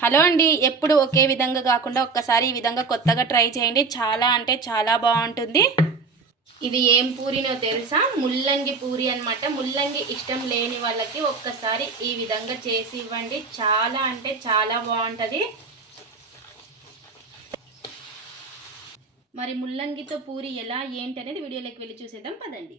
Hello అండి ఎప్పుడు ఒకే విధంగా కాకుండా ఒక్కసారి ఈ విధంగా కొత్తగా ట్రై చేయండి. చాలా అంటే చాలా బాగుంటుంది. ఇది ఏం పూరినో తెలుసా? ముల్లంగి పూరి అన్నమాట. ముల్లంగి ఇష్టం లేని వాళ్ళకి ఒక్కసారి ఈ విధంగా చేసి ఇవ్వండి. చాలా అంటే చాలా బాగుంటుంది. మరి ముల్లంగితో పూరి ఎలా ఏంటి అనేది వీడియోలోకి వెళ్ళి చూసేద్దాం. పదండి.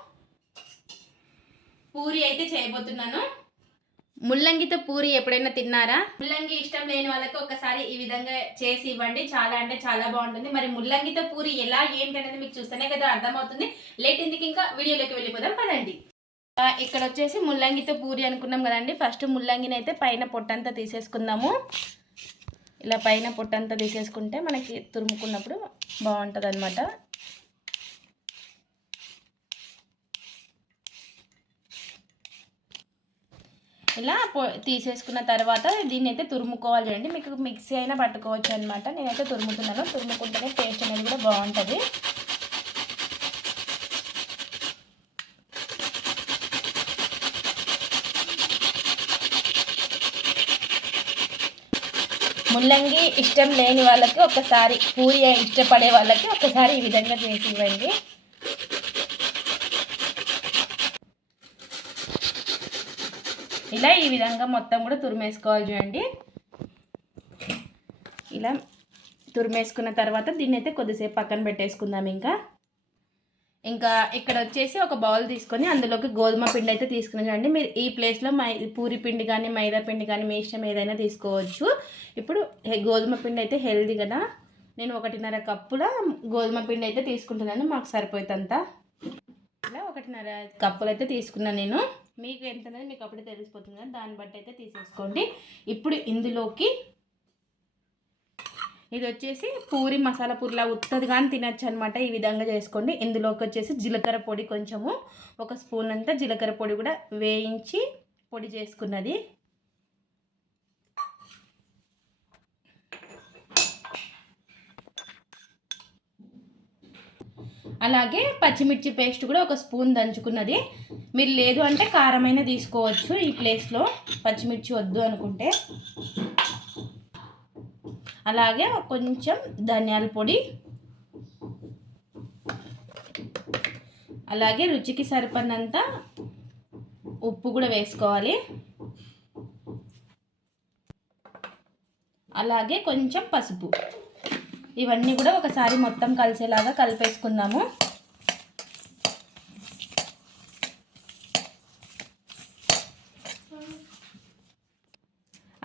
పూరి అయితే చేయబోతున్నాను. ముల్లంగితో పూరి ఎప్పుడైనా తిన్నారా? ముల్లంగి ఇష్టం లేని వాళ్ళకి ఒకసారి ఈ విధంగా చేసి ఇవ్వండి. చాలా అంటే చాలా బాగుంటుంది. మరి ముల్లంగితో పూరి ఎలా ఏంటి అనేది మీకు చూస్తేనే కదా అర్థమవుతుంది. లేట్ ఎందుకు ఇంకా వీడియోలోకి వెళ్ళిపోదాం పదండి. ఇక్కడ వచ్చేసి ముల్లంగితో పూరి అనుకున్నాం కదండి. ఫస్ట్ ముల్లంగిని అయితే పైన పొట్టంతా తీసేసుకుందాము. ఇలా పైన పొట్టంతా తీసేసుకుంటే మనకి తురుముకున్నప్పుడు బాగుంటుంది అనమాట ఇలా తీసేసుకున్న తర్వాత దీన్ని అయితే తురుముకోవాలి చూడండి. మీకు మిక్సీ అయినా పట్టుకోవచ్చు అనమాట నేనైతే తురుముతున్నాను. తురుముకుంటేనే టేస్ట్ అనేది కూడా బాగుంటుంది. ముల్లంగి ఇష్టం లేని వాళ్ళకి ఒకసారి పూరి ఇష్టపడే వాళ్ళకి ఒకసారి ఈ విధంగా చేసి ఇవ్వండి. ఇలా ఈ విధంగా మొత్తం కూడా తురిమేసుకోవాలి చూడండి. ఇలా తురిమేసుకున్న తర్వాత దీన్ని అయితే కొద్దిసేపు పక్కన పెట్టేసుకుందాం ఇంకా. ఇంకా ఇక్కడ వచ్చేసి ఒక బౌల్ తీసుకొని అందులోకి గోధుమ పిండి అయితే తీసుకుని చూడండి. మీరు ఈ ప్లేస్లో మై పూరి పిండి కానీ మైదా పిండి కానీ మీ ఇష్టం ఏదైనా తీసుకోవచ్చు. ఇప్పుడు హె- గోధుమ పిండి అయితే హెల్దీ కదా. నేను ఒకటిన్నర కప్పుల గోధుమ పిండి అయితే తీసుకుంటున్నాను. మాకు సరిపోతుందంతా ఇలా ఒకటిన్నర కప్పులు అయితే తీసుకున్నాను నేను. మీకు ఎంత అనేది మీకు అప్పుడే తెలిసిపోతుంది కదా దాన్ని బట్టి అయితే తీసేసుకోండి. ఇప్పుడు ఇందులోకి ఇది వచ్చేసి పూరి మసాలా పూరిలా ఉత్తది కానీ తినచ్చు అనమాట ఈ విధంగా చేసుకోండి. ఇందులోకి వచ్చేసి జీలకర్ర పొడి కొంచెము ఒక స్పూన్ అంతా జీలకర్ర పొడి కూడా వేయించి పొడి చేసుకున్నది. అలాగే పచ్చిమిర్చి పేస్ట్ కూడా ఒక స్పూన్ దంచుకున్నది. మీరు లేదు అంటే కారమైన తీసుకోవచ్చు ఈ ప్లేస్లో. పచ్చిమిర్చి వద్దు అనుకుంటే. అలాగే కొంచెం ధనియాల పొడి. అలాగే రుచికి సరిపడినంత ఉప్పు కూడా వేసుకోవాలి. అలాగే కొంచెం పసుపు. ఇవన్నీ కూడా ఒకసారి మొత్తం కలిసేలాగా కలిపేసుకుందాము.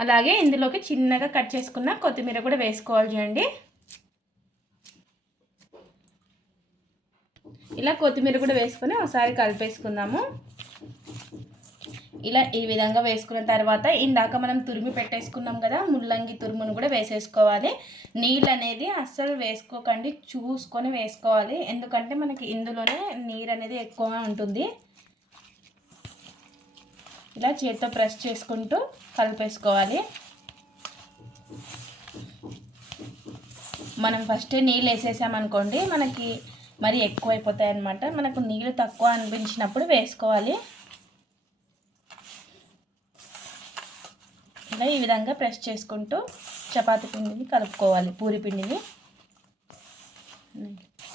అలాగే ఇందులోకి చిన్నగా కట్ చేసుకున్న కొత్తిమీర కూడా వేసుకోవాలి చూడండి. ఇలా కొత్తిమీర కూడా వేసుకొని ఒకసారి కలిపేసుకుందాము. ఇలా ఈ విధంగా వేసుకున్న తర్వాత ఇందాక మనం తురిమి పెట్టేసుకున్నాం కదా ముల్లంగి తురుమును కూడా వేసేసుకోవాలి. నీళ్ళు అనేది అస్సలు వేసుకోకండి చూసుకొని వేసుకోవాలి. ఎందుకంటే మనకి ఇందులోనే నీరు అనేది ఎక్కువగా ఉంటుంది. ఇలా చేతితో ప్రెస్ చేసుకుంటూ కలిపేసుకోవాలి. మనం ఫస్ట్ నీళ్ళు వేసేసామనుకోండి మనకి మరి ఎక్కువైపోతాయి అన్నమాట మనకు నీళ్ళు తక్కువ అనిపించినప్పుడు వేసుకోవాలి. ఇలా ఈ విధంగా ప్రెస్ చేసుకుంటూ చపాతీ పిండిని కలుపుకోవాలి పూరి పిండిని.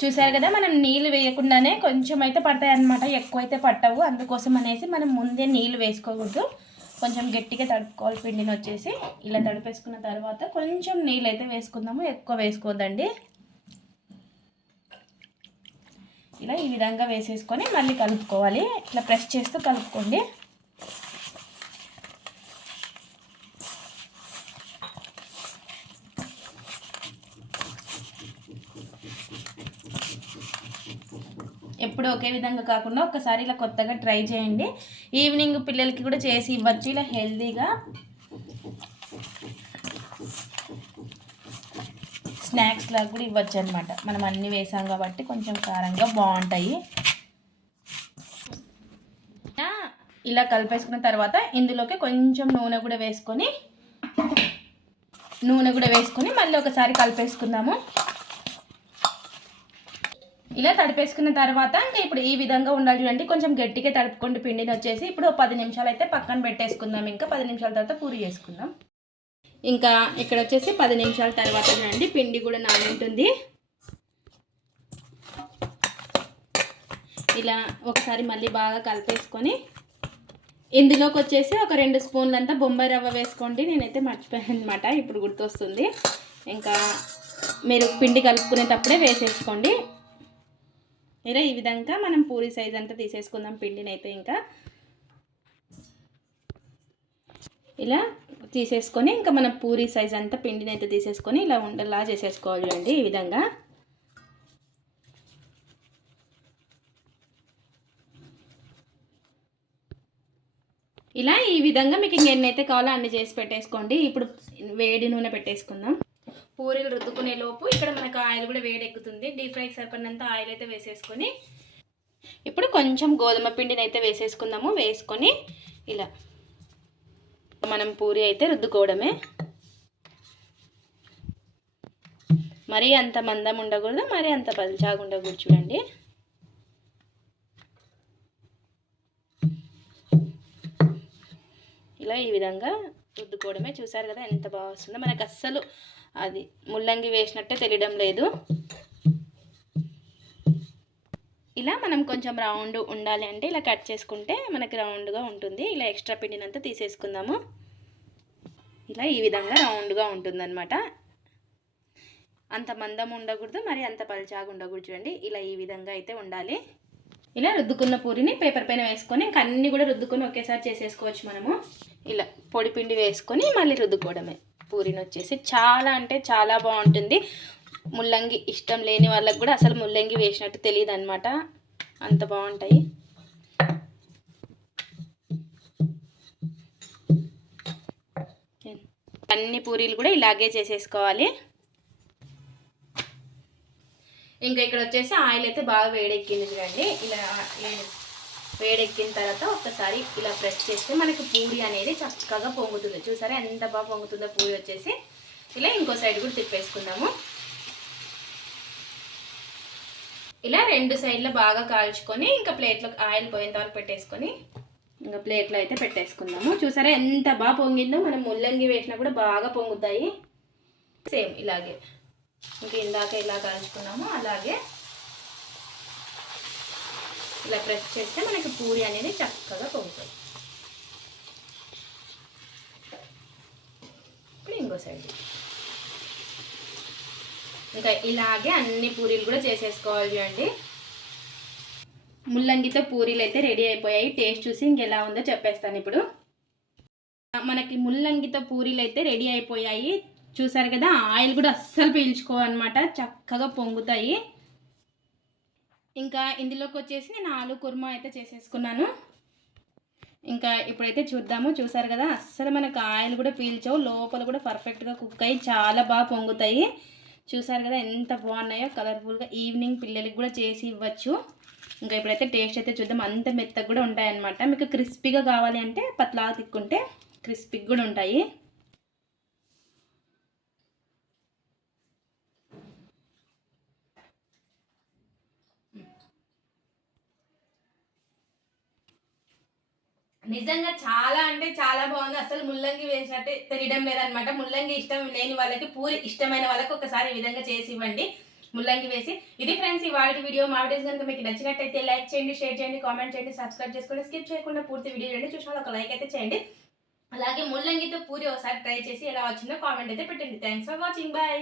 చూసారు కదా మనం నీళ్ళు వేయకుండానే కొంచెం అయితే పడతాయి అన్నమాట. ఎక్కువ అయితే పట్టవు. అందుకోసం అనేసి మనం ముందే నీళ్ళు వేసుకోకూడదు. కొంచెం గట్టిగా తడుపుకోవాలి పిండిని వచ్చేసి. ఇలా తడిపేసుకున్న తర్వాత కొంచెం నీళ్ళు అయితే వేసుకుందాము. ఎక్కువ వేసుకోదండి. ఇలా ఈ విధంగా వేసేసుకొని మళ్ళీ కలుపుకోవాలి. ఇట్లా ప్రెస్ చేస్తూ కలుపుకోండి. ఎప్పుడు ఒకే విధంగా కాకుండా ఒకసారి ఇలా కొత్తగా ట్రై చేయండి. ఈవినింగ్ పిల్లలకి కూడా చేసి ఇవ్వచ్చు ఇలా హెల్తీగా. స్నాక్స్ లాగా కూడా ఇవ్వచ్చు అనమాట మనం అన్నీ వేసాం కాబట్టి కొంచెం కారంగా బాగుంటాయి. ఇలా ఇలా కలిపేసుకున్న తర్వాత ఇందులోకి కొంచెం నూనె కూడా వేసుకొని నూనె కూడా వేసుకొని మళ్ళీ ఒకసారి కలిపేసుకుందాము. ఇలా తడిపేసుకున్న తర్వాత ఇంకా ఇప్పుడు ఈ విధంగా ఉండాలి చూడండి. కొంచెం గట్టిగా తడుపుకోండి పిండిని వచ్చేసి ఇప్పుడు ఒక పది నిమిషాలు అయితే పక్కన పెట్టేసుకుందాం. ఇంకా పది నిమిషాల తర్వాత పూరి చేసుకుందాం. ఇంకా ఇక్కడ వచ్చేసి పది నిమిషాల తర్వాత చూడండి పిండి కూడా నాని ఉంటుంది ఇలా ఒకసారి మళ్ళీ బాగా కలిపేసుకొని ఇందులోకి వచ్చేసి ఒక రెండు స్పూన్లంతా బొంబాయి రవ్వ వేసుకోండి. నేనైతే మర్చిపోయాను అనమాట ఇప్పుడు గుర్తొస్తుంది. ఇంకా మీరు పిండి కలుపుకునేటప్పుడే వేసేసుకోండి. ఇలా ఈ విధంగా మనం పూరి సైజ్ అంతా తీసేసుకుందాం పిండిని అయితే ఇంకా. ఇలా తీసేసుకొని ఇంకా మనం పూరి సైజ్ అంతా పిండిని అయితే తీసేసుకొని ఇలా ఉండలా చేసేసుకోవాలి అండి ఈ విధంగా. ఇలా ఈ విధంగా మీకు ఇంకెన్నైతే అయితే కావాలో అన్ని చేసి పెట్టేసుకోండి. ఇప్పుడు వేడి నూనె పెట్టేసుకుందాం. పూరీలు రుద్దుకునే లోపు ఇక్కడ మనకు ఆయిల్ కూడా వేడెక్కుతుంది. డీప్ ఫ్రైకి సరిపడినంత ఆయిల్ అయితే వేసేసుకొని ఇప్పుడు కొంచెం గోధుమ పిండిని అయితే వేసేసుకుందాము. వేసుకొని ఇలా మనం పూరి అయితే రుద్దుకోవడమే. మరీ అంత మందం ఉండకూడదు మరీ అంత పల్చాగా ఉండకూడదు చూడండి. ఇలా ఈ విధంగా రుద్దుకోవడమే. చూసారు కదా ఎంత బాగా వస్తుందో. మనకు అస్సలు అది ముల్లంగి వేసినట్టే తెలియడం లేదు. ఇలా మనం కొంచెం రౌండ్ ఉండాలి అంటే ఇలా కట్ చేసుకుంటే మనకి రౌండ్గా ఉంటుంది. ఇలా ఎక్స్ట్రా పిండినంతా తీసేసుకుందాము. ఇలా ఈ విధంగా రౌండ్గా ఉంటుందన్నమాట. అంత మందం ఉండకూడదు మరి అంత పలిచాగా ఉండకూడదు చూడండి. ఇలా ఈ విధంగా అయితే ఉండాలి. ఇలా రుద్దుకున్న పూరిని పేపర్ పైన వేసుకొని ఇంకా అన్నీ కూడా రుద్దుకొని ఒకేసారి చేసేసుకోవచ్చు మనము. ఇలా పొడి పిండి వేసుకొని మళ్ళీ రుద్దుకోవడమే. పూరిని వచ్చేసి చాలా అంటే చాలా బాగుంటుంది. ముల్లంగి ఇష్టం లేని వాళ్ళకి కూడా అసలు ముల్లంగి వేసినట్టు తెలియదు అనమాట అంత బాగుంటాయి. అన్ని పూరీలు కూడా ఇలాగే చేసేసుకోవాలి. ఇంకా ఇక్కడ వచ్చేసి ఆయిల్ అయితే బాగా వేడెక్కింది చూడండి. ఇలా వేడెక్కిన తర్వాత ఒకసారి ఇలా ప్రెస్ చేస్తే మనకి పూరి అనేది చక్కగా పొంగుతుంది. చూసారా ఎంత బాగా పొంగుతుందో పూరి వచ్చేసి. ఇలా ఇంకో సైడ్ కూడా తిప్పేసుకుందాము. ఇలా రెండు సైడ్లో బాగా కాల్చుకొని ఇంకా ప్లేట్లో ఆయిల్ పోయేంత వరకు పెట్టేసుకొని ఇంకా ప్లేట్లో అయితే పెట్టేసుకుందాము. చూసారా ఎంత బాగా పొంగిందో మనం ముల్లంగి వేసినా కూడా బాగా పొంగుతాయి. సేమ్ ఇలాగే. ఇంక ఇందాక ఇలా కాల్చుకున్నాము. అలాగే ఇలా ప్రెస్ చేస్తే మనకి పూరి అనేది చక్కగా పొంగుతుంది. ఇప్పుడు ఇంకో సైడ్ ఇంకా ఇలాగే అన్ని పూరీలు కూడా చేసేసుకోవాలి చూడండి. ముల్లంగితో పూరీలు అయితే రెడీ అయిపోయాయి. టేస్ట్ చూసి ఇంకెలా ఉందో చెప్పేస్తాను ఇప్పుడు. మనకి ముల్లంగితో పూరీలు అయితే రెడీ అయిపోయాయి. చూసారు కదా ఆయిల్ కూడా అస్సలు పీల్చుకోవన్నమాట. చక్కగా పొంగుతాయి. ఇంకా ఇందులోకి వచ్చేసి నేను ఆలు కుర్మా అయితే చేసేసుకున్నాను. ఇంకా ఇప్పుడైతే చూద్దాము. చూసారు కదా అస్సలు మనకు ఆయిల్ కూడా పీల్చవు. లోపల కూడా పర్ఫెక్ట్గా కుక్ అయ్యి చాలా బాగా పొంగుతాయి. చూసారు కదా ఎంత బాగున్నాయో కలర్ఫుల్గా ఈవినింగ్ పిల్లలకి కూడా చేసి ఇవ్వచ్చు. ఇంకా ఇప్పుడైతే టేస్ట్ అయితే చూద్దాం. అంత మెత్తగా కూడా ఉంటాయన్నమాట. మీకు క్రిస్పీగా కావాలి అంటే పత్లాగా తిక్కుంటే క్రిస్పీగా కూడా ఉంటాయి. నిజంగా చాలా అంటే చాలా బాగుంది. అసలు ముల్లంగి వేసినట్టే తెలియడం లేదనమాట. ముల్లంగి ఇష్టం లేని వాళ్ళకి పూరి ఇష్టమైన వాళ్ళకి ఒకసారి ఈ విధంగా చేసి ఇవ్వండి. ముల్లంగి వేసి. ఇది ఫ్రెండ్స్ ఈ వాటి వీడియో. మా వీడియోస్ కనుక మీకు నచ్చినట్టయితే లైక్ చేయండి షేర్ చేయండి కామెంట్ చేయండి సబ్స్క్రైబ్ చేసుకోండి. స్కిప్ చేయకుండా పూర్తి వీడియో చూడండి. చూసిన ఒక లైక్ అయితే చేయండి. అలాగే ముల్లంగితో పూరి ఒకసారి ట్రై చేసి ఎలా వచ్చిందో కామెంట్ అయితే పెట్టండి. Thanks for watching bye